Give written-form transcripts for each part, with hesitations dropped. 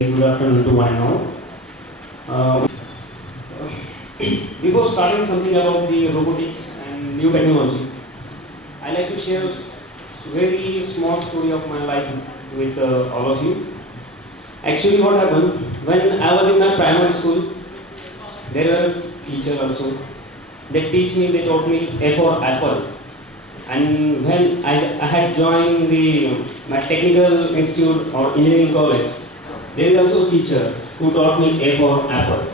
Good afternoon to one and all. Uh, Before starting something about the robotics and new technology, I like to share a very small story of my life with all of you. Actually, what happened when I was in my primary school, there were teachers also. They taught me A for apple. And when I had joined my technical institute or engineering college, there is also a teacher who taught me A for apple.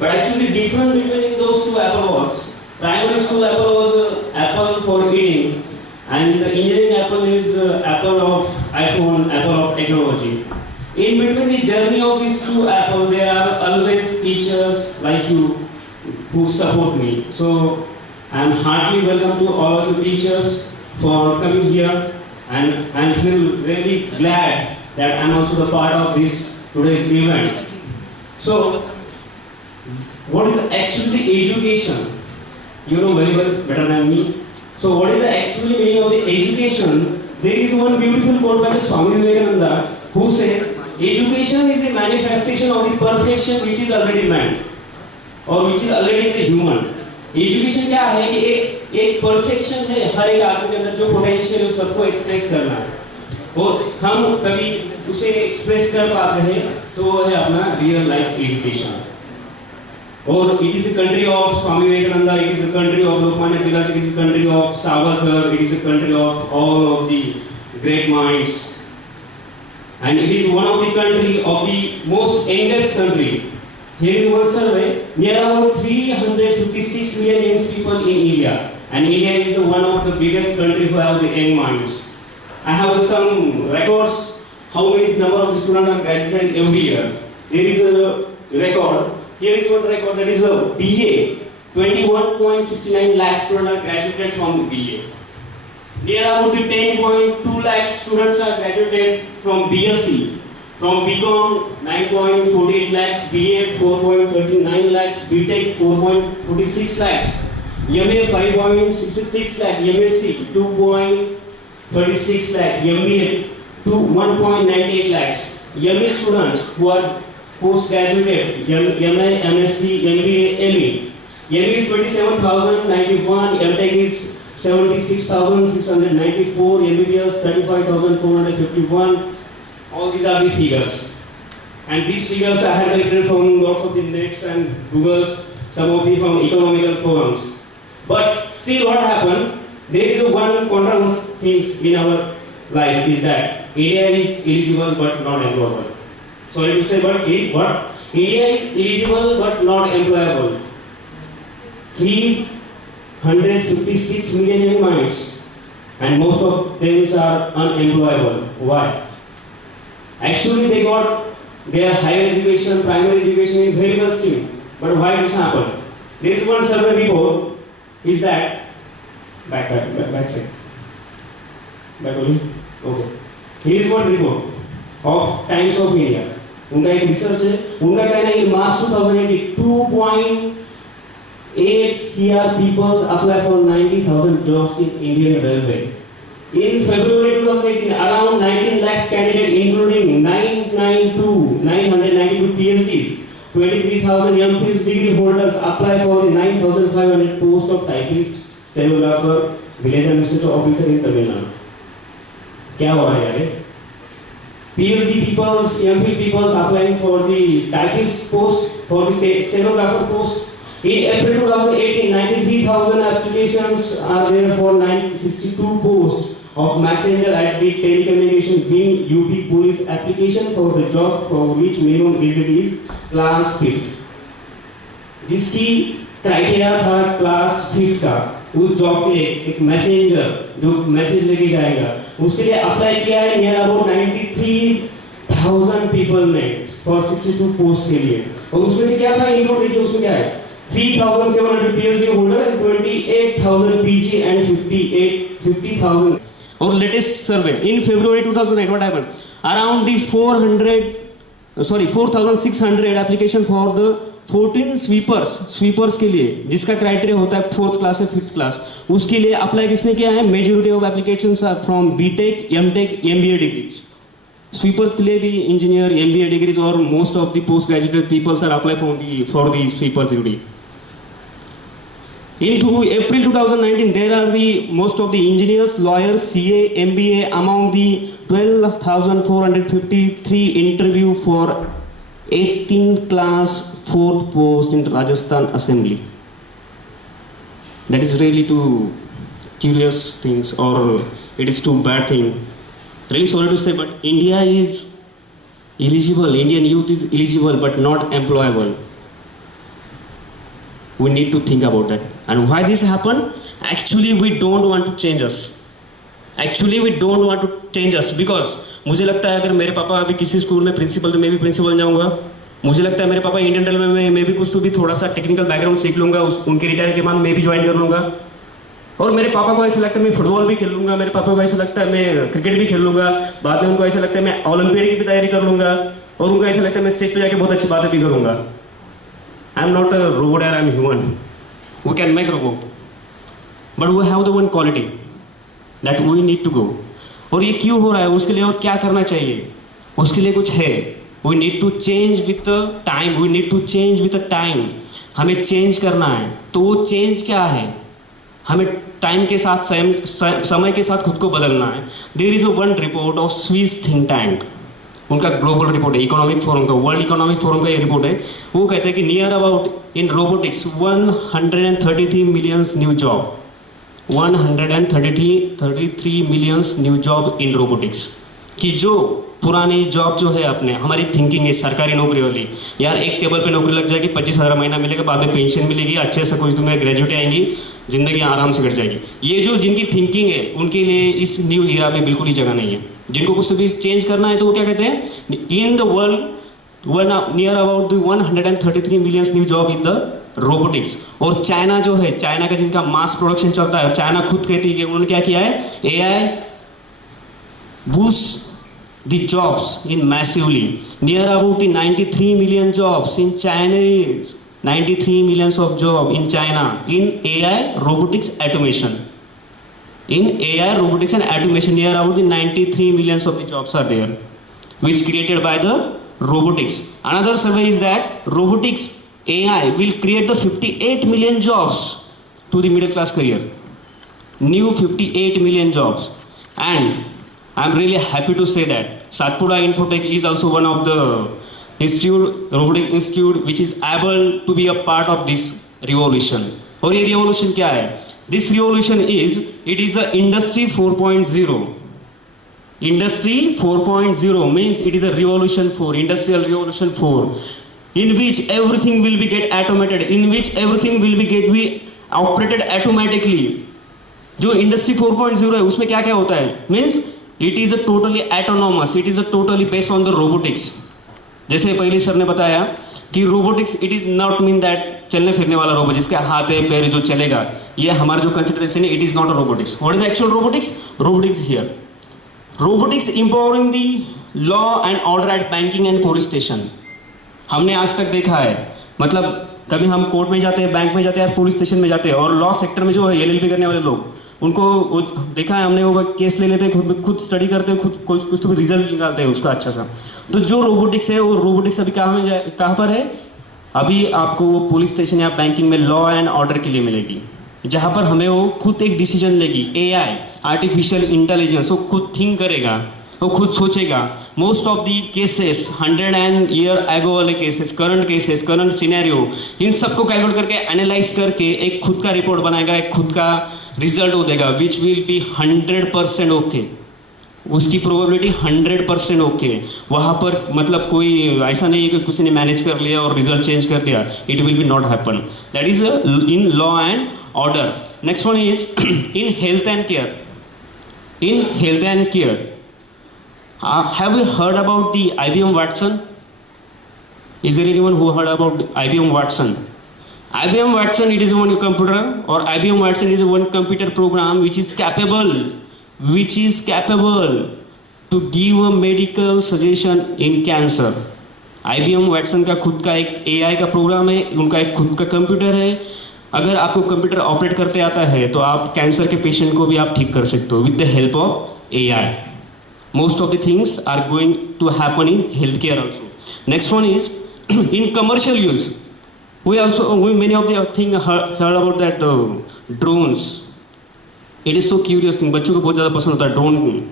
But actually different between those two apple was, primary school apple was apple for eating and the engineering apple is apple of iPhone, apple of technology. In between the journey of these two apples, there are always teachers like you who support me. So I am heartily welcome to all of you teachers for coming here and I feel really glad that I am also the part of this today's event. So, what is actually education? You know very well, better than me. So, what is the actually meaning of the education? There is one beautiful quote by the Swami Vivekananda who says, education is the manifestation of the perfection which is already man or which is already in the human. Education क्या है कि एक perfection है हर एक आदमी के अंदर जो पोटेंशियल है सबको एक्सप्रेस करना है और हम कभी उसे एक्सप्रेस कर पाते हैं तो वो है अपना रियल लाइफ एजुकेशन और it is the country of Swami Vivekananda it is the country of Lokmanya Tilak it is the country of Savarkar it is the country of all of the great minds and it is one of the country of the most youngest country. Here in one survey, there are about 356 million young people in India, and India is the one of the biggest country who have the young minds. I have some records how many number of the students are graduating every year. There is a record. Here is one record that is a BA. 21.69 lakh students are graduated from the BA. There are about 10.2 lakh students are graduated from BSc. From BCom 9.48 lakhs, BA 4.39 lakhs, BTech 4.46 lakhs, MA 5.66 lakh, MSc 2.36 lakh, MBA 1.98 lakhs. MA students who are postgraduate, MA, MSc, MBA, ME. ME is 27,091, MTech is 76,694, MBBS 35,451. All these are the figures, and these figures I have collected from lots of the nets and Googles, some of the from economical forums. But still, what happened? There is one controversial things in our life is that India is eligible but not employable. Sorry to say, but India is eligible but not employable. 356 million young minds, and most of them are unemployable. Why? Actually, they got their higher education, primary education in very well stream. But why this happened? There is one survey report. Is that back side? Back only. Okay. Here is one report of Times of India. उनका एक research है. उनका कहना है कि March 2018 2.8 CR people apply for 90,000 jobs in Indian Railway. In February 2018, around 19 lakhs candidates, including 992 PhDs, 23,000 MPhil degree holders, apply for the 9,500 post of typist, stenographer, village administrative officer in Tamil Nadu. क्या हो रहा है यार? PhD peoples, MPhil peoples applying for the typist post, for the stenographer post. In April 2018, 93,000 applications are there for 962 posts of messenger at the telecommunication wing UP police application for the job for which minimum eligibility is class 5th. जिसकी criteria था class 5th का उस job के लिए एक messenger जो message लेके जाएगा उसके लिए अप्लाई किया है नियर अबाउट 93,000 पीपल ने फॉर 62 पोस्ट के लिए और उसमें से क्या था इंक्लूड देखिए उसमें क्या है 3,700 PhD holder and 28,000 PG and 50,000. Our latest survey in February 2008, what happened? Around the 4,600 application for the 14 sweepers के लिए जिसका क्राइटेरिया होता है 4th class या 5th class उसके लिए अप्लाई किसने किया है? Majority of applications are from BTech, MTech, MBA degrees. Sweepers के लिए भी इंजीनियर MBA डिग्रीज और most of the post graduated peoples are apply for the sweepers duty. In April 2019, there are the most of the engineers, lawyers, CA, MBA among the 12,453 interview for 18th class 4th post in Rajasthan Assembly. That is really too curious things, or it is too bad thing. Really sorry to say, but India is eligible. Indian youth is eligible, but not employable. We need to think about that. And why this happen? Actually, we don't want to change us. Actually, we don't want to change us because मुझे लगता है अगर मेरे पापा अभी किसी school में principal तो मैं भी प्रिंसिपल बन जाऊंगा. मुझे लगता है मेरे पापा इंडियन रेलवे में मैं भी कुछ तो भी थोड़ा सा टेक्निकल बैकग्राउंड सीख लूंगा. उनके रिटायर के बाद मैं भी ज्वाइन कर लूंगा. और मेरे पापा को ऐसा लगता है मैं फुटबॉल भी खेल लूंगा. मेरे पापा को ऐसा लगता है मैं क्रिकेट भी खेल लूंगा. बाद में उनको ऐसा लगता है मैं ओलंपियाड की भी तैयारी कर लूंगा. और उनको ऐसा लगता है मैं स्टेज पे जाके बहुत अच्छी बातें भी करूंगा. I am not a robot, I am human. We can make robot, but we have the one quality that we need to go. और ये क्यों हो रहा है, उसके लिए और क्या करना चाहिए, उसके लिए कुछ है. We need to change with the time. We need to change with the time. हमें चेंज करना है. तो वो चेंज क्या है? हमें टाइम के साथ समय के साथ खुद को बदलना है. There is a one report of Swiss think tank. उनका ग्लोबल रिपोर्ट है, इकोनॉमिक फोरम का, वर्ल्ड इकोनॉमिक फोरम का ये रिपोर्ट है. वो कहते हैं कि near about in robotics 133 millions new job, 133 millions new job in robotics. कि जो पुरानी जॉब जो है अपने हमारी थिंकिंग है सरकारी नौकरी वाली, यार एक टेबल पे नौकरी लग जाएगी, 25,000 महीना मिलेगा, बाद में पेंशन मिलेगी, अच्छे से कुछ तुम्हें ग्रेजुएट आएंगी, जिंदगी आराम से कट जाएगी. ये जो जिनकी थिंकिंग है उनके लिए इस न्यू ईरा में बिल्कुल ही जगह नहीं है. जिनको कुछ तो भी चेंज करना है तो वो क्या कहते हैं, in the world near about the 133 millions new job in the robotics. और चाइना जो है, चाइना का जिनका मास प्रोडक्शन चलता है, चाइना खुद कहती है कि उन्होंने क्या किया है, AI boost the jobs in massively. Near about 93 million jobs in China, 93 millions of job in China in AI, robotics, automation. In AI, robotics and automation, near about 93 millions of the jobs are there, which created by the robotics. Another survey is that robotics, AI will create the 58 million jobs to the middle class career. New 58 million jobs. And I'm really happy to say that Satpura Infotech is also one of the robotic institute which is able to be a part of this revolution. और ये revolution क्या है? This revolution is, it is a industry 4.0. Industry 4.0 means it is a revolution 4, industrial revolution 4, in which everything will be get automated, in which everything will be operated automatically. जो industry 4.0 है उसमें क्या क्या होता है? Means it is a totally autonomous, it is a totally based on the robotics. जैसे पहले sir ने बताया कि robotics it is not mean that चलने फिरने वाला रोबोट जिसके हाथ है पैर जो चलेगा, ये हमारा जो कंसिडरेशन है, it is not a robotics. What is actual robotics? Robotics here. Robotics empowering the law and order at banking and police station. हमने आज तक देखा है, मतलब कभी हम कोर्ट में जाते हैं, बैंक में जाते हैं, पुलिस स्टेशन में जाते हैं, और लॉ सेक्टर में जो है LLB करने वाले लोग, उनको देखा है हमने, वो केस ले लेते हैं, खुद स्टडी करते हैं, खुद कुछ तो रिजल्ट निकालते हैं उसका अच्छा सा. तो जो रोबोटिक्स है वो रोबोटिक्स अभी कहाँ पर है? अभी आपको वो पुलिस स्टेशन या बैंकिंग में लॉ एंड ऑर्डर के लिए मिलेगी, जहाँ पर हमें वो खुद एक डिसीजन लेगी. AI आर्टिफिशियल इंटेलिजेंस, वो खुद थिंक करेगा, वो खुद सोचेगा. Most of the cases 100 year ago वाले केसेस, करंट सिनेरियो, इन सबको कैलकुलेट करके एनालाइज करके एक खुद का रिपोर्ट बनाएगा, एक खुद का रिजल्ट वो देगा, विच विल बी 100% ओके. उसकी प्रोबेबिलिटी 100% ओके. वहाँ पर मतलब कोई ऐसा नहीं है कि किसी ने मैनेज कर लिया और रिजल्ट चेंज कर दिया. It will be not happen. That is in law and order. Next one is in health and care. In health and care, have you heard about the IBM Watson? Is there anyone who heard about IBM Watson? IBM Watson, it is one computer, or IBM Watson is one computer program which is capable to give a medical suggestion in cancer. IBM Watson का खुद का एक AI का programme है, उनका एक खुद का कंप्यूटर है. अगर आपको कंप्यूटर ऑपरेट करते आता है तो आप कैंसर के पेशेंट को भी आप ठीक कर सकते हो with the help of AI. most of the things are going to happen in healthcare also. Next one is in commercial use. Many of the thing heard about that drones. It is so curious thing, बच्चों को बहुत ज़्यादा पसंद होता है drone,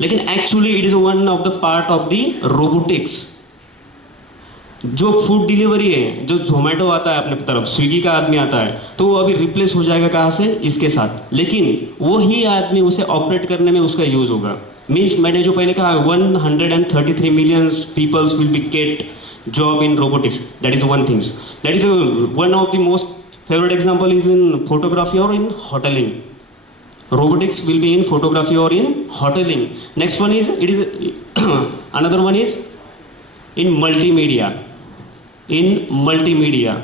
लेकिन actually it is one of the part of the robotics. जो food delivery है, जो जोमेटो आता है अपने तरफ, स्विगी का आदमी आता है, तो वो अभी रिप्लेस हो जाएगा कहाँ से, इसके साथ. लेकिन वही आदमी उसे ऑपरेट करने में उसका यूज़ होगा. मीन्स मैंने जो पहले कहा 133 million peoples will be get job in robotics. That is one things. That is one of the most favourite example is in photography और in होटलिंग. Robotics will be in photography or in hoteling. Next one is another one is in multimedia. In multimedia,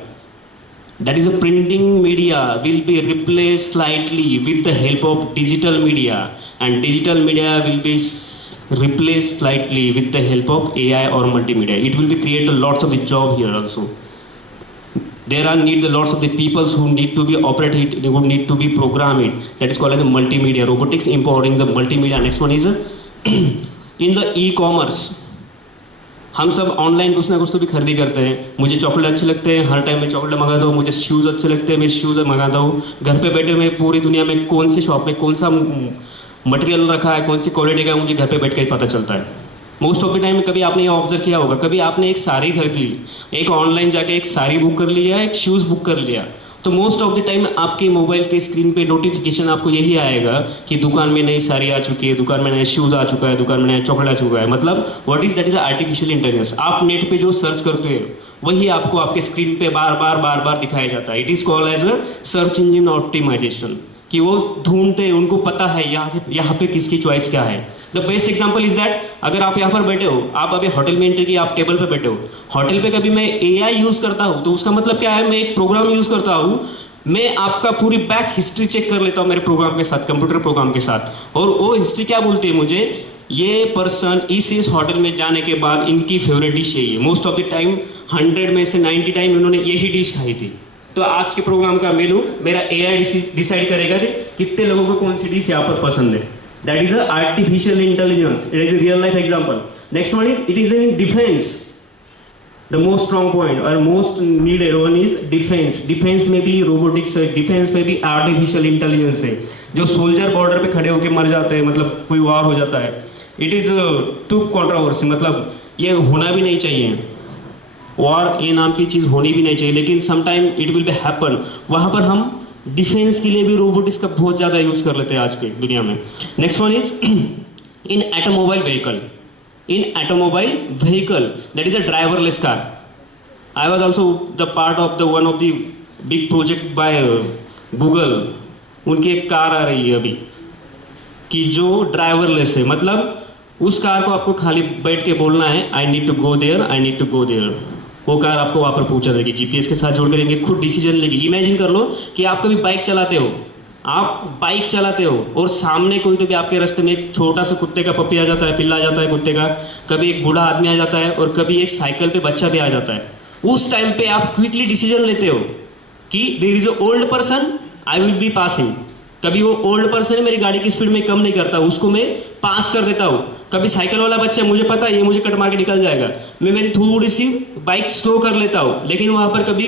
that is a printing media will be replaced slightly with the help of digital media, and digital media will be replaced slightly with the help of AI or multimedia. It will be create lots of the job here also. There are lots of the peoples who need to be operated, who need to be programmed. That is called as a multimedia. Robotics empowering the multimedia. Next one is in the e-commerce. हम सब online कुछ ना कुछ तो भी खरीदी करते हैं. मुझे चॉकलेट अच्छे लगते हैं, हर टाइम मैं चॉकलेट मंगाता हूँ. मुझे शूज़ अच्छे लगते हैं, मैं शूज़ मंगाता हूँ. घर पे बैठे मैं पूरी दुनिया में कौन से शॉप में कौन सा मटेरियल रखा है, कौन सी क्वालिटी का, मुझे घर पे बैठ कर ही पता चलता है. मोस्ट ऑफ द टाइम कभी आपने ये ऑब्जर्व किया होगा, कभी आपने एक साड़ी खरीद ली, एक ऑनलाइन जाके एक साड़ी बुक कर लिया, एक शूज़ बुक कर लिया, तो मोस्ट ऑफ द टाइम आपके मोबाइल के स्क्रीन पे नोटिफिकेशन आपको यही आएगा कि दुकान में नई साड़ी आ चुकी है, दुकान में नया शूज़ आ चुका है, दुकान में नया चॉकलेट आ चुका है. मतलब what is that is artificial intelligence. आप नेट पे जो सर्च करते हो वही आपको आपके स्क्रीन पे बार बार दिखाया जाता है. It is called as a search engine optimisation. कि वो ढूंढते हैं, उनको पता है यहाँ पे किसकी चॉइस क्या है. The best example is that, अगर आप यहाँ पर बैठे हो, आप अभी होटल में एंट्री किए, आप टेबल पे बैठे हो, होटल पे कभी मैं AI यूज़ करता हूँ तो उसका मतलब क्या है, मैं एक प्रोग्राम यूज़ करता हूँ. मैं आपका पूरी बैक हिस्ट्री चेक कर लेता हूँ मेरे प्रोग्राम के साथ, कंप्यूटर प्रोग्राम के साथ, और वो हिस्ट्री क्या बोलती है मुझे, ये पर्सन इस होटल में जाने के बाद इनकी फेवरेट डिश यही है. मोस्ट ऑफ द टाइम 100 में से 90 टाइम इन्होंने यही डिश खाई थी. तो आज के प्रोग्राम का मेनू मेरा AI डिसाइड करेगा कि कितने लोगों को कौन सी डिश यहाँ पर पसंद है. That is a artificial intelligence. It is a real life example. Next one is it is in defence. The most strong point और most needed one is defence. Defence में भी रोबोटिक्स है, डिफेंस में भी आर्टिफिशियल इंटेलिजेंस है. जो soldier border पे खड़े होकर मर जाते हैं, मतलब कोई वार हो जाता है, इट इज़ टू कॉन्ट्रोवर्सी. मतलब ये होना भी नहीं चाहिए, और ये नाम की चीज़ होनी भी नहीं चाहिए, लेकिन sometime it will be happen. वहाँ पर हम डिफेंस के लिए भी रोबोटिक्स का बहुत ज़्यादा यूज़ कर लेते हैं आज के दुनिया में. Next one is in automobile vehicle. In automobile vehicle, that is a driverless car. I was also the part of the one of the big project by Google. उनकी एक कार आ रही है अभी कि जो ड्राइवरलेस है. मतलब उस कार को आपको खाली बैठ के बोलना है I need to go there, I need to go there. वो कार आपको वहाँ पर पहुँचा देगी, GPS के साथ जोड़ करेंगे, खुद डिसीजन लेगी. इमेजिन कर लो कि आप कभी बाइक चलाते हो, और सामने कोई तो भी आपके रास्ते में एक छोटा सा कुत्ते का पप्पी आ जाता है, पिल्ला आ जाता है कुत्ते का, कभी एक बूढ़ा आदमी आ जाता है, और कभी एक साइकिल पे बच्चा भी आ जाता है. उस टाइम पे आप क्विकली डिसीजन लेते हो कि there is a old person, I will be passing. कभी वो ओल्ड पर्सन है, मेरी गाड़ी की स्पीड में कम नहीं करता, उसको मैं पास कर देता हूँ. कभी साइकिल वाला बच्चा, मुझे पता है ये मुझे कट मार के निकल जाएगा, मैं मेरी थोड़ी सी बाइक स्लो कर लेता हूँ. लेकिन वहाँ पर कभी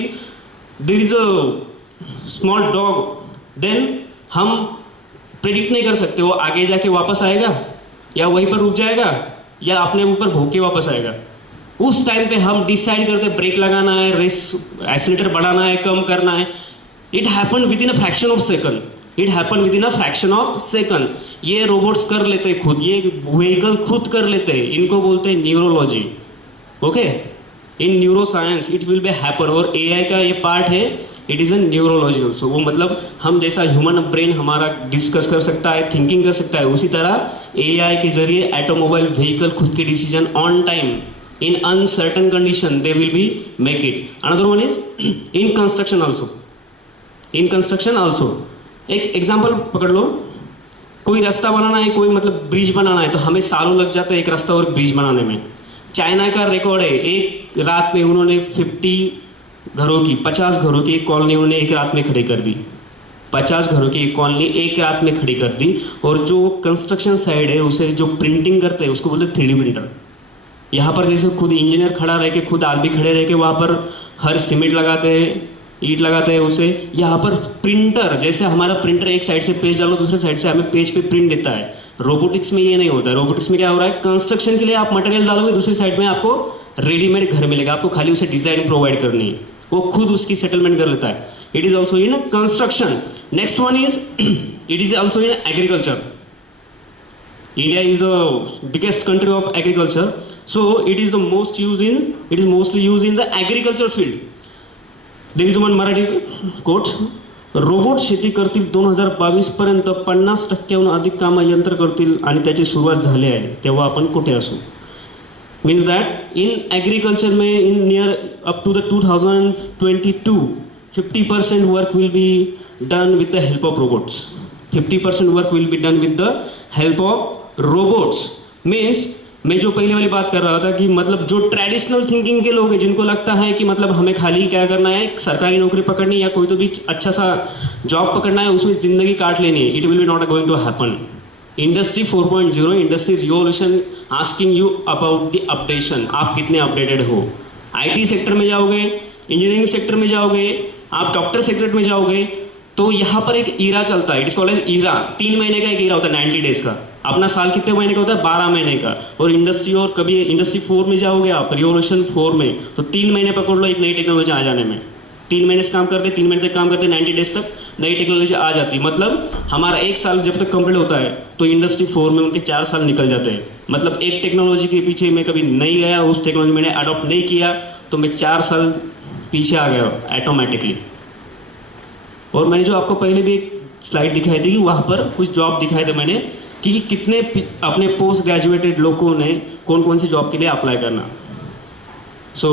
there is a small dog, then हम प्रेडिक्ट नहीं कर सकते वो आगे जाके वापस आएगा या वहीं पर रुक जाएगा या अपने ऊपर भोंके वापस आएगा. उस टाइम पे हम डिसाइड करते हैं ब्रेक लगाना है, रेस एक्सीलेटर बढ़ाना है, कम करना है. It happen with in a fraction of second. It happen with in a fraction of second. ये रोबोट्स कर लेते हैं खुद, ये व्हीकल खुद कर लेते हैं. इनको बोलते हैं neurology. Okay, in neuro science it will be happen. और AI का ये पार्ट है, it is a neurology also. वो मतलब हम जैसा ह्यूमन ब्रेन हमारा डिस्कस कर सकता है, थिंकिंग कर सकता है, उसी तरह AI के जरिए ऑटोमोबाइल व्हीकल खुद के decision on time in uncertain condition they will be make it. Another one is in construction also. In construction also एक एग्जाम्पल पकड़ लो. कोई रास्ता बनाना है, कोई मतलब ब्रिज बनाना है, तो हमें सालों लग जाता है एक रास्ता और ब्रिज बनाने में. चाइना का रिकॉर्ड है, एक रात में उन्होंने 50 घरों की 50 घरों की एक कॉलोनी उन्होंने एक रात में खड़ी कर दी. 50 घरों की एक कॉलोनी एक रात में खड़ी कर दी। और जो कंस्ट्रक्शन साइड है उसे जो प्रिंटिंग करते हैं उसको बोलते 3D प्रिंटर। यहाँ पर जैसे खुद इंजीनियर खड़ा रह के, खुद आदमी खड़े रह के वहाँ पर हर सीमेंट लगाते हैं, ईंट लगाते हैं उसे। यहाँ पर प्रिंटर, जैसे हमारा प्रिंटर एक साइड से पेज डालो दूसरे साइड से हमें पेज पे प्रिंट देता है, रोबोटिक्स में ये नहीं होता है। रोबोटिक्स में क्या हो रहा है, कंस्ट्रक्शन के लिए आप मटेरियल डालोगे, दूसरी साइड में आपको रेडीमेड घर मिलेगा, आपको खाली उसे डिजाइन प्रोवाइड करनी है, वो खुद उसकी सेटलमेंट कर लेता है। It is also in construction. Next one is it is also in agriculture. India is the biggest country of agriculture, so it is mostly used in the agriculture field. There is one Marathi quote, robot शेती करतील 2022 पर्यंत 50%हून अधिक कामं यंत्र करतील आणि त्याची सुरुवात झाली आहे, तेव्हा आपण कुठे असू। मीन्स दैट इन एग्रीकल्चर में in near up to the 2022 50% work will be done with the help of robots. 50% work will be done with the help of robots. Means मैं जो पहले वाली बात कर रहा था कि मतलब जो ट्रेडिशनल थिंकिंग के लोग हैं, जिनको लगता है कि मतलब हमें खाली क्या करना है, सरकारी नौकरी पकड़नी या कोई तो भी अच्छा सा जॉब पकड़ना है, उसमें ज़िंदगी काट लेनी है, it will be not going to happen. Industry 4.0, industry revolution asking you about the updation, आप कितने अपडेटेड हो। IT सेक्टर में जाओगे, इंजीनियरिंग सेक्टर में जाओगे, आप डॉक्टर सेक्टर में जाओगे, तो यहाँ पर एक ईरा चलता है, it is called age era. 3 महीने का एक ईरा होता है, 90 डेज का। अपना साल कितने महीने का होता है, 12 महीने का। और इंडस्ट्री, और कभी इंडस्ट्री 4 में जाओगे आप, रिवोल्यूशन 4 में, तो 3 महीने पकड़ लो एक नई टेक्नोलॉजी आ जाने में। 3 महीने से काम करते, 3 महीने तक काम करते, 90 डेज तक नई टेक्नोलॉजी आ जाती है। मतलब हमारा 1 साल जब तक कंप्लीट होता है तो इंडस्ट्री 4 में उनके 4 साल निकल जाते हैं। मतलब एक टेक्नोलॉजी के पीछे मैं कभी नहीं गया, उस टेक्नोलॉजी मैंने अडॉप्ट नहीं किया, तो मैं 4 साल पीछे आ गया ऑटोमेटिकली। और मैंने जो आपको पहले भी एक स्लाइड दिखाई थी, वहाँ पर कुछ जॉब दिखाए थे मैंने कि कितने अपने पोस्ट ग्रेजुएटेड लोगों ने कौन कौन से जॉब के लिए अप्लाई करना। So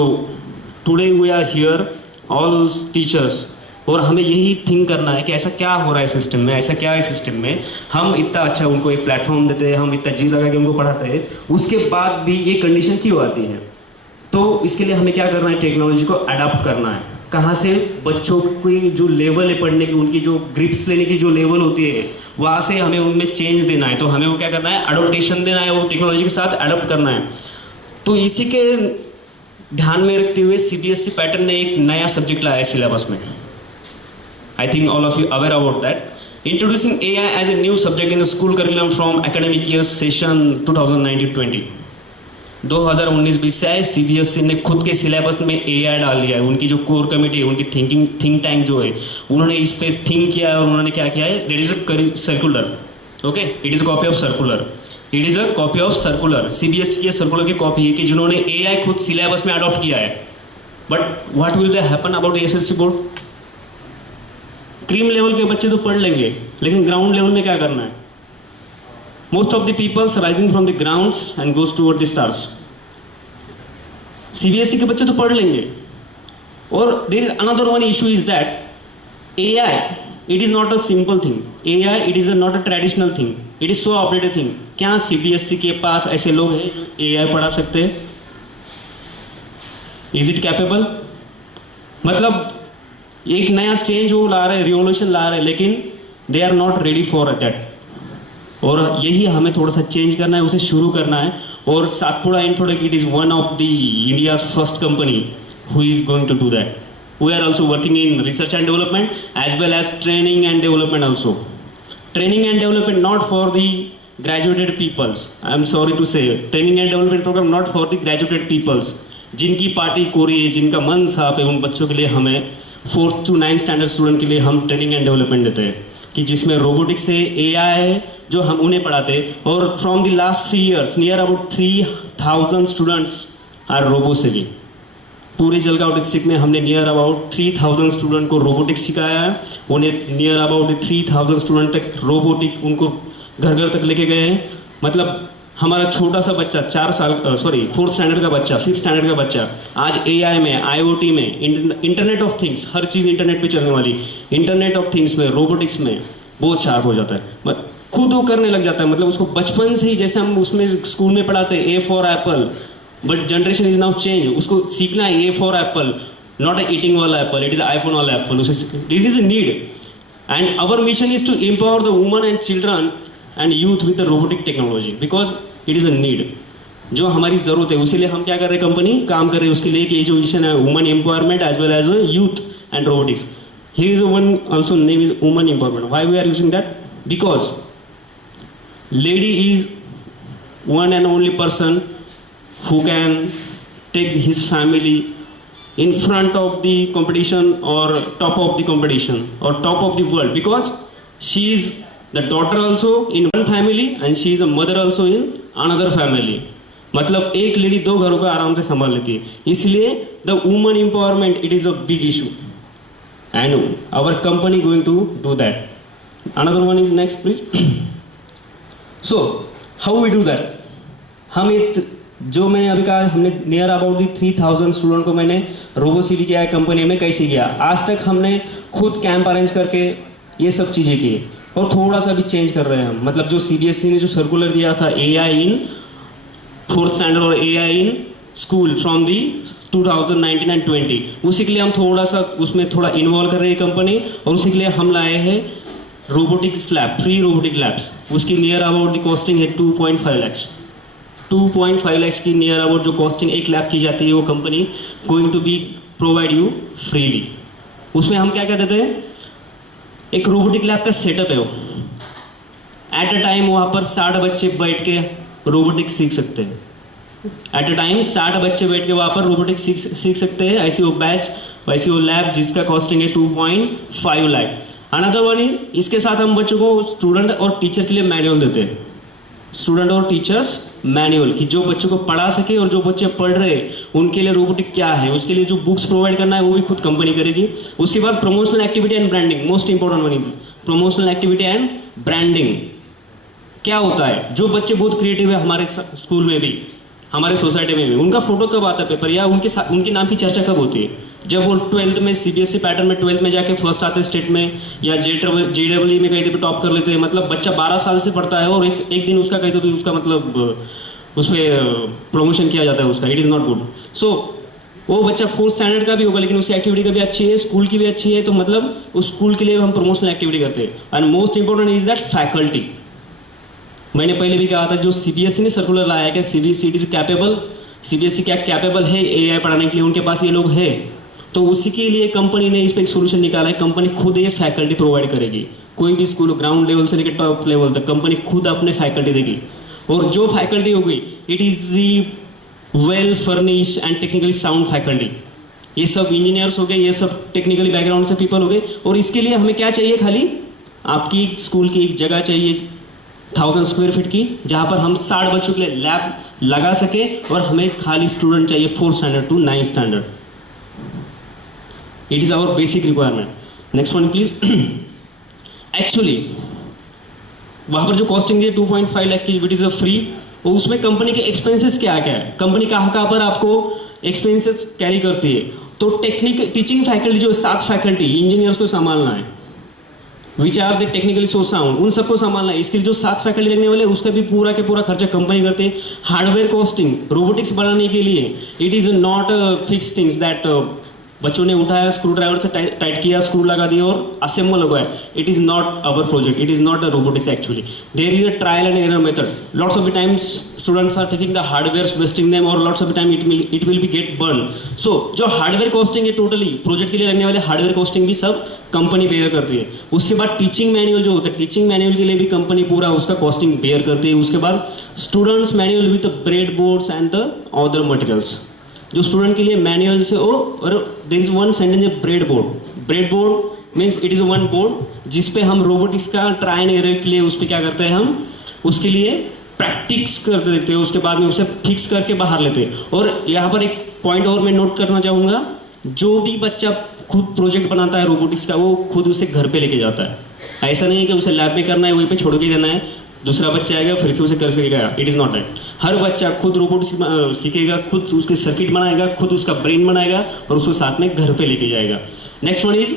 today we are here all teachers, और हमें यही थिंक करना है कि ऐसा क्या हो रहा है सिस्टम में, ऐसा क्या है सिस्टम में। हम इतना अच्छा उनको एक प्लेटफॉर्म देते हैं, हम इतना जी लगा के उनको पढ़ाते हैं, उसके बाद भी ये कंडीशन क्यों आती है। तो इसके लिए हमें क्या करना है, टेक्नोलॉजी को अडॉप्ट करना है। कहाँ से, बच्चों की जो लेवल है पढ़ने की, उनकी जो ग्रिप्स लेने की जो लेवल होती है, वहाँ से हमें उनमें चेंज देना है। तो हमें वो क्या करना है, अडोप्टेशन देना है, वो टेक्नोलॉजी के साथ अडॉप्ट करना है। तो इसी के ध्यान में रखते हुए CBSE पैटर्न ने एक नया सब्जेक्ट लाया है सिलेबस में। I think all of you aware about that. Introducing AI as a new subject in the school curriculum from academic year session 2019-20। 2019-20 से आए, CBSE ने खुद के सिलेबस में AI डाल दिया है। उनकी जो कोर कमेटी है, उनकी थिंक टैंक जो है, उन्होंने इस पे थिंक किया है, और उन्होंने क्या किया है, that is a circular, okay, it is a copy of circular, it is a copy of circular. CBSE के सर्कुलर की कॉपी है कि जिन्होंने AI खुद सिलेबस में अडॉप्ट किया है। But what will they happen about SSC board. Cream level के बच्चे तो पढ़ लेंगे, लेकिन ग्राउंड लेवल में क्या करना है। Most of the peoples rising from the grounds and goes toward the stars. CBSE के बच्चे तो पढ़ लेंगे। और there is another one issue is that AI, it is not a simple thing. AI, it is not a traditional thing. It is so updated thing. क्या CBSE के पास ऐसे लोग हैं जो AI पढ़ा सकते हैं? Is it capable? मतलब एक नया चेंज वो ला रहे हैं, रिवोल्यूशन ला रहे हैं, लेकिन they are not ready for that. और यही हमें थोड़ा सा चेंज करना है, उसे शुरू करना है। और Satpura Infotech, it is one of the India's first company who is going to do that. We are also working in research and development as well as training and development also. Training and development not for the graduated peoples, I am sorry to say, training and development program not for the graduated peoples. जिनकी party कोरी है, जिनका मन साफ है, उन बच्चों के लिए हमें 4th to 9th standard student के लिए हम ट्रेनिंग एंड डेवलपमेंट देते हैं, कि जिसमें रोबोटिक्स से AI है जो हम उन्हें पढ़ाते हैं। और from the last 3 years near about 3000 students are robo saving. पूरे जलगांव डिस्ट्रिक्ट में हमने नियर अबाउट 3000 स्टूडेंट को रोबोटिक्स सिखाया है। उन्हें नियर अबाउट 3000 स्टूडेंट तक रोबोटिक उनको घर घर तक लेके गए हैं। मतलब हमारा छोटा सा बच्चा 4th स्टैंडर्ड का बच्चा, 5th स्टैंडर्ड का बच्चा आज AI में, IoT में, internet of things, her cheese internet पे चलने वाली, इंटरनेट ऑफ थिंग्स में, रोबोटिक्स में बहुत शार्प हो जाता है। खुद वो करने लग जाता है। मतलब उसको बचपन से ही, जैसे हम उसमें स्कूल में पढ़ाते हैं A for Apple, but generation is now change, उसको सीखना है A for Apple, not a eating वाला एप्पल, इट इज़ iPhone वाला एप्पल, उसे it is a need. And our mission is to empower the women and children and youth with the robotic technology because it is a need. जो हमारी ज़रूरत है उसी लिए हम क्या कर रहे हैं, कंपनी काम कर रही है उसके लिए कि ये जो मिशन है women empowerment as well as youth and robotics. Here is one also name is women empowerment. Why we are using that? Because lady is one and only person who can take his family in front of the competition or top of the competition or top of the world, because she is the daughter also in one family and she is a mother also in another family. मतलब एक lady दो घरों का आराम से संभाल लेती है. इसलिए the woman empowerment it is a big issue and our company going to do that. Another one is next please. So how we do that? हम ये जो मैंने अभी कहा हमने नियर अबाउट दी 3000 स्टूडेंट को मैंने रोबोसिटी किया है कंपनी में. कैसे किया? आज तक हमने खुद कैंप अरेंज करके ये सब चीज़ें की और थोड़ा सा भी चेंज कर रहे हैं हम. मतलब जो CBSE ने जो सर्कुलर दिया था AI इन 4th स्टैंडर्ड और AI in school from the 2019 and 20, उसी के लिए हम थोड़ा सा उसमें थोड़ा इन्वॉल्व कर रही है कंपनी और उसी के लिए हम लाए हैं robotics lab, free robotic labs. उसकी नियर अबाउट दी कॉस्टिंग है 2.5 lakhs. 2.5 lakhs की नियर अबाउट जो कॉस्टिंग एक लैब की जाती है वो company going to be provide you freely. उसमें हम क्या क्या देते हैं, एक रोबोटिक लैब का सेटअप है वो. एट अ टाइम वहाँ पर 60 बच्चे बैठ के रोबोटिक्स सीख सकते हैं. एट अ टाइम 60 बच्चे बैठ के वहाँ पर रोबोटिक्स सीख सकते हैं. ऐसी वो बैच, वैसी वो लैब जिसका कॉस्टिंग है 2.5 लाख. अनदर वन इज इसके साथ हम बच्चों को स्टूडेंट और टीचर के लिए मैनुअल देते हैं. स्टूडेंट और टीचर्स मैनुअल कि जो बच्चों को पढ़ा सके और जो बच्चे पढ़ रहे हैं उनके लिए रोबोटिक क्या है उसके लिए जो बुक्स प्रोवाइड करना है वो भी खुद कंपनी करेगी. उसके बाद promotional activity and branding, most important one is promotional activity and branding. क्या होता है, जो बच्चे बहुत क्रिएटिव है हमारे स्कूल में भी, हमारे सोसाइटी में भी, उनका फोटो कब आता है पेपर या उनके नाम की चर्चा कब होती है? जब वो 12th में CBSE पैटर्न में 12th में जाके फर्स्ट आते हैं स्टेट में या JEE में कहीं पे टॉप कर लेते हैं. मतलब बच्चा 12 साल से पढ़ता है और एक दिन उसका कहीं तो भी उसका मतलब उस पर प्रमोशन किया जाता है उसका. It is not good. So वो बच्चा 4th स्टैंडर्ड का भी होगा लेकिन उसकी एक्टिविटी का भी अच्छी है, स्कूल की भी अच्छी है, तो मतलब उस स्कूल के लिए हम प्रमोशनल एक्टिविटी करते हैं. And most important is that faculty. मैंने पहले भी कहा था जो CBSE ने सर्कुलर लाया है कि CBSE इज कैपेबल, CBSE क्या कैपेबल है AI पढ़ाने के लिए, उनके पास ये लोग है, तो उसी के लिए कंपनी ने इस पर एक सोल्यूशन निकाला है. कंपनी खुद ये फैकल्टी प्रोवाइड करेगी. कोई भी स्कूल ग्राउंड लेवल से लेकर टॉप लेवल तक कंपनी खुद अपने फैकल्टी देगी. और जो फैकल्टी होगी it is the well furnish and technically sound faculty. ये सब इंजीनियर्स हो गए, ये सब टेक्निकली बैकग्राउंड से पीपल हो गए. और इसके लिए हमें क्या चाहिए, खाली आपकी स्कूल की एक जगह चाहिए 1000 स्क्वायर फीट की, जहाँ पर हम 60 बच्चों के लिए लैब लगा सके और हमें खाली स्टूडेंट चाहिए 4th standard to 9th standard. It is our basic requirement. Next one please. Actually वहाँ पर जो कॉस्टिंग है 2.5 लाख की विट इज़ अ फ्री. और उसमें कंपनी के एक्सपेंसेस क्या क्या है, कंपनी कहाँ पर आपको एक्सपेंसेस कैरी करती है. तो टीचिंग फैकल्टी जो 7 फैकल्टी इंजीनियर्स को संभालना है, which are the technically so sound, उन सबको संभालना है. इसके लिए जो 7 फैकल्टी लगने वाले उसका भी पूरा के पूरा खर्चा कंपनी करते हैं. हार्डवेयर कॉस्टिंग रोबोटिक्स बनाने के लिए it is not fix things that बच्चों ने उठाया स्क्रू ड्राइवर से टाइट किया, स्क्रू लगा दिया और असेंबल हो गया. It is not our project, it is not a robotics actually. There is a trial and error method. Lots of the times students are taking the hardware, wasting them और lots of the time it will be get burn. So जो hardware costing है totally project के लिए लगने वाले hardware costing भी सब company bear करती है. उसके बाद टीचिंग मैनुअल जो होता है, टीचिंग मैनुअल के लिए भी कंपनी पूरा उसका कॉस्टिंग बेयर करती है. उसके बाद students manual with bread boards and the other materials. जो स्टूडेंट के लिए मैनुअल से और देयर इज वन सेंटेंस है bread board. Bread board means it is one board जिस पे हम रोबोटिक्स का ट्राई एंड एरर के लिए उस पर क्या करते हैं, हम उसके लिए प्रैक्टिस करते देते हैं. उसके बाद में उसे फिक्स करके बाहर लेते हैं. और यहाँ पर एक पॉइंट और मैं नोट करना चाहूँगा, जो भी बच्चा खुद प्रोजेक्ट बनाता है रोबोटिक्स का वो खुद उसे घर पे लेके जाता है. ऐसा नहीं है कि उसे लैब में करना है वहीं पे छोड़ के देना है, दूसरा बच्चा आएगा फिर से उसे कर सकेगा. It is not that. हर बच्चा खुद रोबोटिक्स सीखेगा, खुद उसके सर्किट बनाएगा, खुद उसका ब्रेन बनाएगा और उसको साथ में घर पे लेके जाएगा. Next one is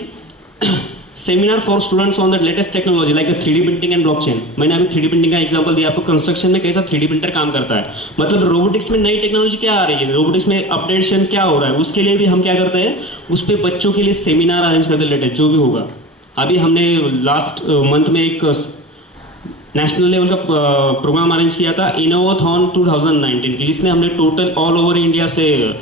seminar for students on the latest technology like 3D printing and blockchain. मैंने अभी 3D प्रिंटिंग का एग्जांपल दिया आपको. कंस्ट्रक्शन में कैसा 3D प्रिंटर काम करता है, मतलब रोबोटिक्स में नई टेक्नोलॉजी क्या आ रही है, रोबोटिक्स में अपडेशन क्या हो रहा है, उसके लिए भी हम क्या करते हैं, उस पर बच्चों के लिए सेमिनार अरेंज करते हैं लेटेस्ट जो भी होगा. अभी हमने लास्ट मंथ में एक नेशनल लेवल का प्रोग्राम अरेंज किया था इनोवाथॉन 2019 की, जिसमें हमने टोटल ऑल ओवर इंडिया से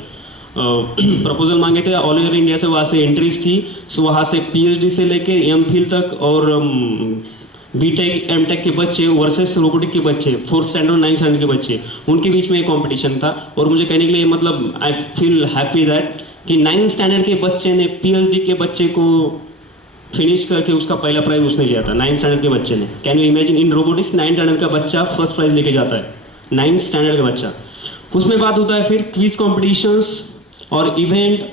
प्रपोजल मांगे थे। ऑल ओवर इंडिया से वहाँ से एंट्रीज थी। सो वहाँ से पीएचडी से लेके एमफिल तक और बीटेक एमटेक के बच्चे वर्सेस रोबोटिक के बच्चे, 4th स्टैंडर्ड 9th स्टैंडर्ड के बच्चे, उनके बीच में एक कॉम्पिटिशन था। और मुझे कहने के लिए मतलब आई फील हैप्पी दैट कि 9th स्टैंडर्ड के बच्चे ने पीएचडी के बच्चे को फिनिश करके उसका पहला प्राइज उसने लिया था, 9th स्टैंडर्ड के बच्चे ने। Can you imagine, in robotics 9th standard का बच्चा फर्स्ट प्राइज लेके जाता है, 9th स्टैंडर्ड का बच्चा। उसमें बात होता है फिर क्विज कॉम्पिटिशन्स और इवेंट,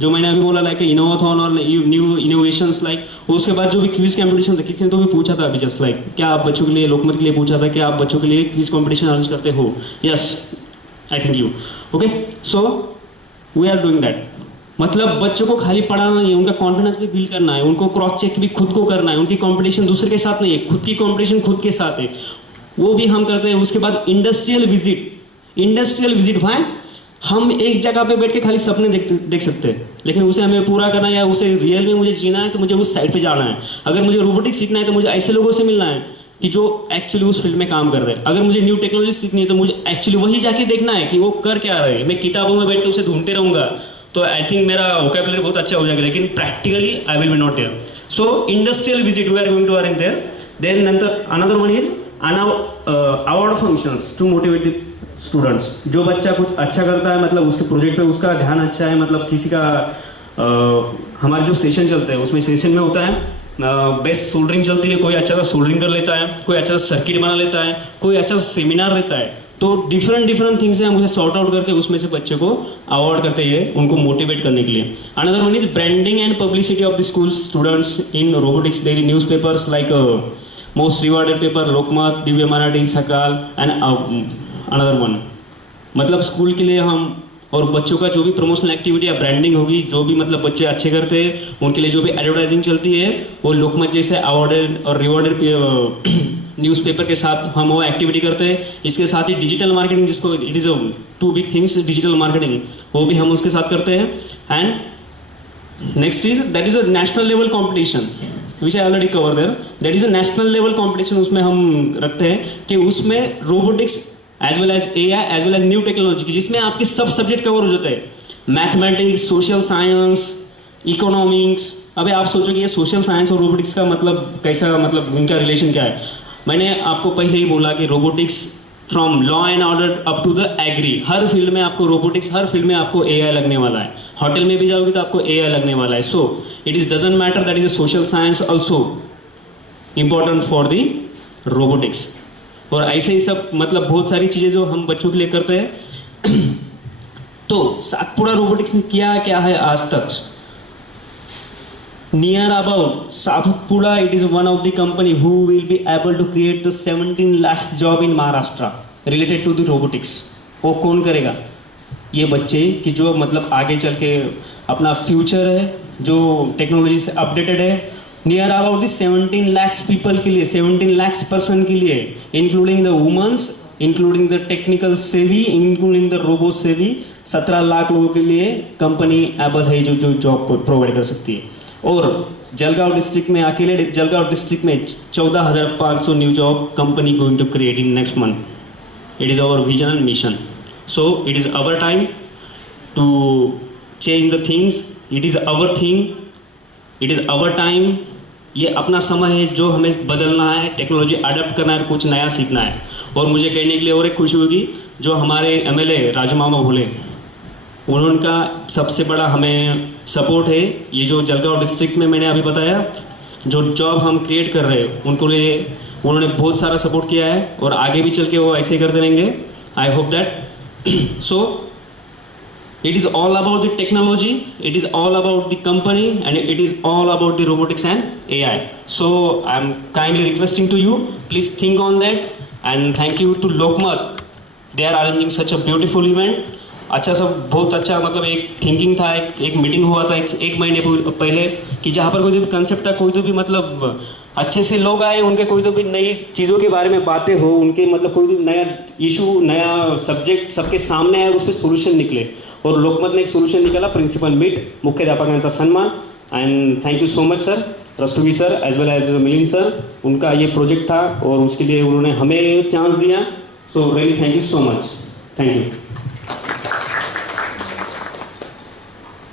जो मैंने अभी बोला लाइक इनोवाथॉन और न्यू इनोवेशंस लाइक। उसके बाद जो भी क्विज कॉम्पिटिशन था, किसी ने तो भी पूछा था अभी जस्ट लाइक, क्या आप बच्चों के लिए, लोकमत के लिए पूछा था, क्या आप बच्चों के लिए क्विज कॉम्पिटिशन अरेंज करते हो? Yes, I think you. Okay, so we are doing that. मतलब बच्चों को खाली पढ़ाना नहीं है, उनका कॉन्फिडेंस भी बिल्ड करना है, उनको क्रॉस चेक भी खुद को करना है। उनकी कंपटीशन दूसरे के साथ नहीं है, खुद की कंपटीशन खुद के साथ है, वो भी हम करते हैं। उसके बाद इंडस्ट्रियल विजिट भाई, हम एक जगह पे बैठ के खाली सपने देख सकते हैं, लेकिन उसे हमें पूरा करना है या उसे रियल में मुझे जीना है तो मुझे उस साइड पे जाना है। अगर मुझे रोबोटिक्स सीखना है तो मुझे ऐसे लोगों से मिलना है कि जो एक्चुअली उस फील्ड में काम कर रहे हैं। अगर मुझे न्यू टेक्नोलॉजी सीखनी है तो मुझे एक्चुअली वही जाके देखना है कि वो कर क्या रहे हैं। मैं किताबों में बैठ के उसे ढूंढते रहूँगा तो आई थिंक मेरा वोकैबुलरी बहुत अच्छा हो जाएगा, लेकिन practically I will be not there. So industrial visit we are going to arrange there. Then another one is award functions to motivate students. जो बच्चा कुछ अच्छा करता है, मतलब उसके प्रोजेक्ट पे उसका ध्यान अच्छा है, मतलब किसी का हमारे जो सेशन चलते हैं उसमें सेशन में होता है बेस्ट सोल्डरिंग चलती है, कोई अच्छा सा सोल्डरिंग कर लेता है, कोई अच्छा सा सर्किट बना लेता है, कोई अच्छा सा सेमिनार लेता है। तो डिफरेंट थिंग्स हैं, मुझे सॉर्ट आउट करके उसमें से बच्चे को अवार्ड करते हैं, उनको मोटिवेट करने के लिए। Another one is branding and publicity of the school students in robotics daily news papers like most rewarded paper Lokmat, Divya Marathi, Sakal and another one. मतलब स्कूल के लिए हम और बच्चों का जो भी प्रमोशनल एक्टिविटी या ब्रांडिंग होगी, जो भी मतलब बच्चे अच्छे करते हैं उनके लिए जो भी एडवर्टाइजिंग चलती है, वो लोकमत जैसे अवार्डेड और रिवॉर्डेड न्यूज़पेपर के साथ हम वो एक्टिविटी करते हैं। इसके साथ ही डिजिटल मार्केटिंग, जिसको it is 2 big things, digital marketing, वो भी हम उसके साथ करते हैं। And next is that is a national level competition which I already cover there. That is a national level competition, उसमें हम रखते हैं कि उसमें robotics as well as AI as well as new technology की, जिसमें आपके सब सब्जेक्ट कवर हो जाते हैं, मैथमेटिक्स, सोशल साइंस, इकोनॉमिक्स। अबे आप सोचो कि ये सोशल साइंस और रोबोटिक्स का मतलब कैसा, मतलब इनका रिलेशन क्या है। मैंने आपको पहले ही बोला कि robotics from law and order up to the agri, हर फील्ड में आपको रोबोटिक्स, हर फील्ड में आपको AI लगने वाला है। होटल में भी जाओगे तो आपको AI लगने वाला है। So it is doesn't matter, that is a social science also important for the robotics. और ऐसे ही सब मतलब बहुत सारी चीज़ें जो हम बच्चों के लिए करते हैं। तो सातपुड़ा रोबोटिक्स ने किया क्या है आज तक। Near about Satpuda, it is one of the company who will be able to create the 17 lakh job in Maharashtra related to the robotics. वो कौन करेगा? ये बच्चे कि जो मतलब आगे चल के अपना फ्यूचर है, जो टेक्नोलॉजी से अपडेटेड है। Near about this 17 lakh people के लिए, 17 लाख पर्सन के लिए, including the womens, including the technical savvy, including the robo savvy, 17 lakh लोगों के लिए कंपनी एबल है जो जॉब प्रोवाइड कर सकती है। और जलगांव डिस्ट्रिक्ट में, अकेले जलगांव डिस्ट्रिक्ट में 14,500 new job company going to create in next month. It is our vision and mission. So it is our time to change the things, it is our thing, it is our time. ये अपना समय है जो हमें बदलना है, technology adapt करना है, कुछ नया सीखना है। और मुझे कहने के लिए और एक खुशी होगी, जो हमारे MLA राजू मामा भोले, उनका सबसे बड़ा हमें सपोर्ट है। ये जो जलगांव डिस्ट्रिक्ट में मैंने अभी बताया, जो जॉब हम क्रिएट कर रहे हैं, उनको लिए उन्होंने बहुत सारा सपोर्ट किया है और आगे भी चल के वो ऐसे ही करते रहेंगे। I hope that. So it is all about the technology, it is all about the company, and it is all about the robotics and AI. So I'm kindly requesting to you, please think on that, and thank you to Lokmat, they are arranging such a beautiful event. अच्छा सब बहुत अच्छा, मतलब एक thinking था, एक meeting हुआ था एक महीने पहले कि जहाँ पर कोई भी कंसेप्ट था, कोई तो भी मतलब अच्छे से लोग आए, उनके कोई तो भी नई चीज़ों के बारे में बातें हो, उनके मतलब कोई भी नया इशू, नया सब्जेक्ट सबके सामने आए और उस पर सोल्यूशन निकले। और लोकमत ने एक सोल्यूशन निकाला, प्रिंसिपल मीट, मुख्याध्यापकांचा सन्मान। And thank you so much sir, Rastogi sir as well as Milind sir, उनका ये प्रोजेक्ट था और उसके लिए उन्होंने हमें चांस दिया. So really thank you so much. Thank you.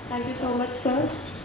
Thank you so much, sir.